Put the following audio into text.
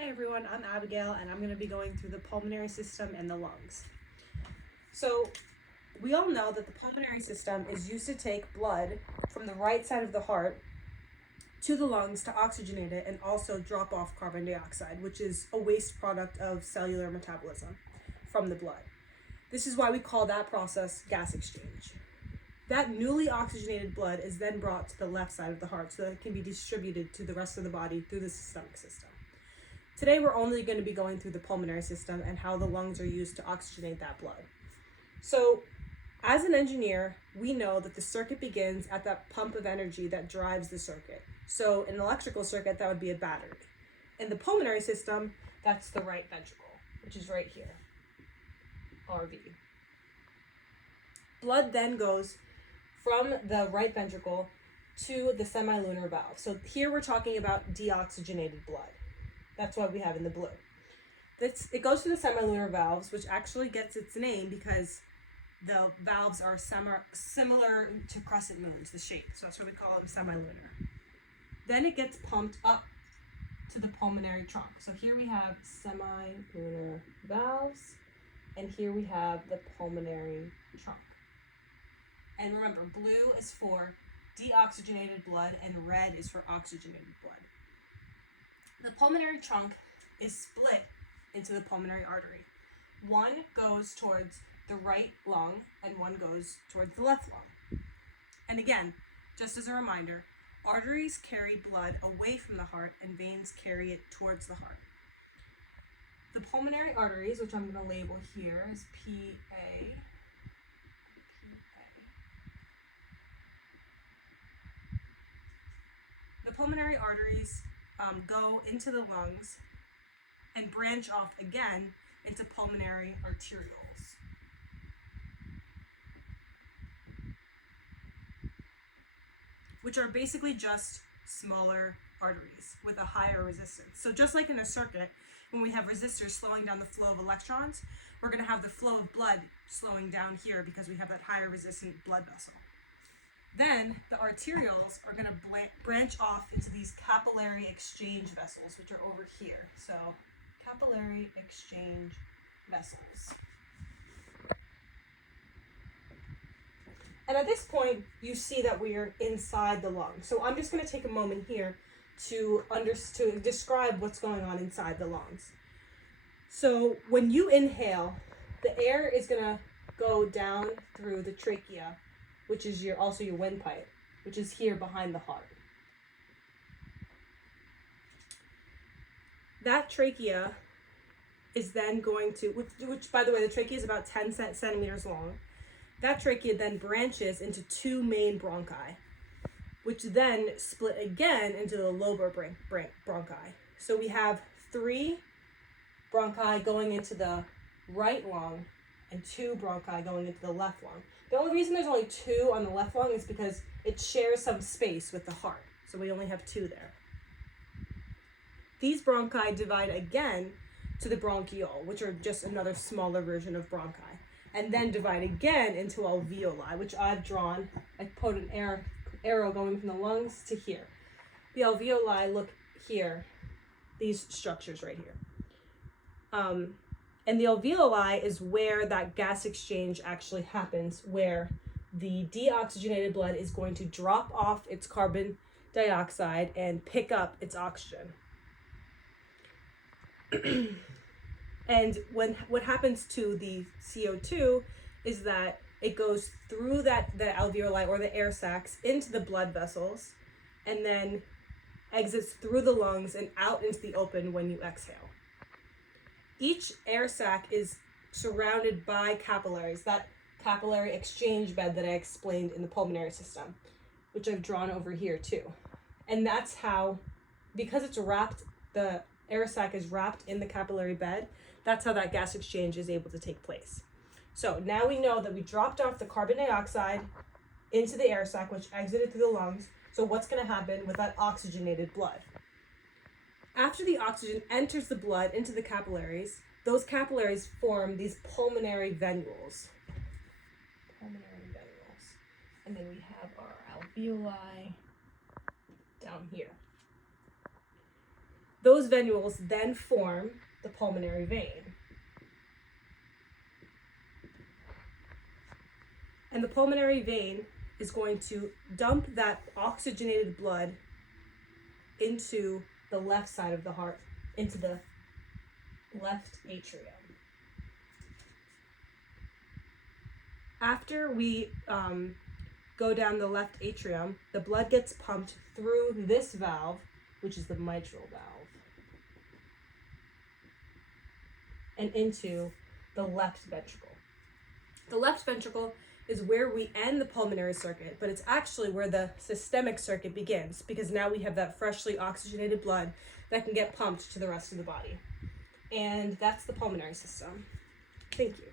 Hi everyone, I'm Abigail and I'm going to be going through the pulmonary system and the lungs. So we all know that the pulmonary system is used to take blood from the right side of the heart to the lungs to oxygenate it and also drop off carbon dioxide, which is a waste product of cellular metabolism from the blood. This is why we call that process gas exchange. That newly oxygenated blood is then brought to the left side of the heart so that it can be distributed to the rest of the body through the systemic system. Today, we're only going to be going through the pulmonary system and how the lungs are used to oxygenate that blood. So, as an engineer, we know that the circuit begins at that pump of energy that drives the circuit. So, in an electrical circuit, that would be a battery. In the pulmonary system, that's the right ventricle, which is right here, RV. Blood then goes from the right ventricle to the semilunar valve. So here we're talking about deoxygenated blood. That's what we have in the blue. It goes to the semilunar valves, which actually gets its name because the valves are similar to crescent moons, the shape. So that's why we call them semilunar. Then it gets pumped up to the pulmonary trunk. So here we have semilunar valves, and here we have the pulmonary trunk. And remember, blue is for deoxygenated blood and red is for oxygenated blood. The pulmonary trunk is split into the pulmonary artery. One goes towards the right lung and one goes towards the left lung. And again, just as a reminder, arteries carry blood away from the heart and veins carry it towards the heart. The pulmonary arteries, which I'm going to label here as PA, the pulmonary arteries go into the lungs and branch off again into pulmonary arterioles. Which are basically just smaller arteries with a higher resistance. So just like in a circuit, when we have resistors slowing down the flow of electrons, we're going to have the flow of blood slowing down here because we have that higher resistant blood vessel. Then the arterioles are going to branch off into these capillary exchange vessels, which are over here. So capillary exchange vessels. And at this point, you see that we are inside the lung. So I'm just going to take a moment here to describe what's going on inside the lungs. So when you inhale, the air is going to go down through the trachea, which is also your windpipe, which is here behind the heart. That trachea is then going to, which by the way, the trachea is about 10 centimeters long. That trachea then branches into two main bronchi, which then split again into the lobar bronchi. So we have three bronchi going into the right lung and two bronchi going into the left lung. The only reason there's only two on the left lung is because it shares some space with the heart. So we only have two there. These bronchi divide again to the bronchiole, which are just another smaller version of bronchi, and then divide again into alveoli, which I've drawn. I put an arrow going from the lungs to here. The alveoli look here, these structures right here. And the alveoli is where that gas exchange actually happens, where the deoxygenated blood is going to drop off its carbon dioxide and pick up its oxygen. And what happens to the CO2 is that it goes through the alveoli or the air sacs into the blood vessels and then exits through the lungs and out into the open when you exhale. Each air sac is surrounded by capillaries, that capillary exchange bed that I explained in the pulmonary system, which I've drawn over here too. And that's how, because it's wrapped, the air sac is wrapped in the capillary bed, that's how that gas exchange is able to take place. So now we know that we dropped off the carbon dioxide into the air sac, which exited through the lungs. So what's going to happen with that oxygenated blood? After the oxygen enters the blood into the capillaries, those capillaries form these pulmonary venules. And then we have our alveoli down here. Those venules then form the pulmonary vein. And the pulmonary vein is going to dump that oxygenated blood into the left side of the heart, into the left atrium. After we go down the left atrium, the blood gets pumped through this valve, which is the mitral valve, and into the left ventricle. The left ventricle is where we end the pulmonary circuit, but it's actually where the systemic circuit begins, because now we have that freshly oxygenated blood that can get pumped to the rest of the body. And that's the pulmonary system. Thank you.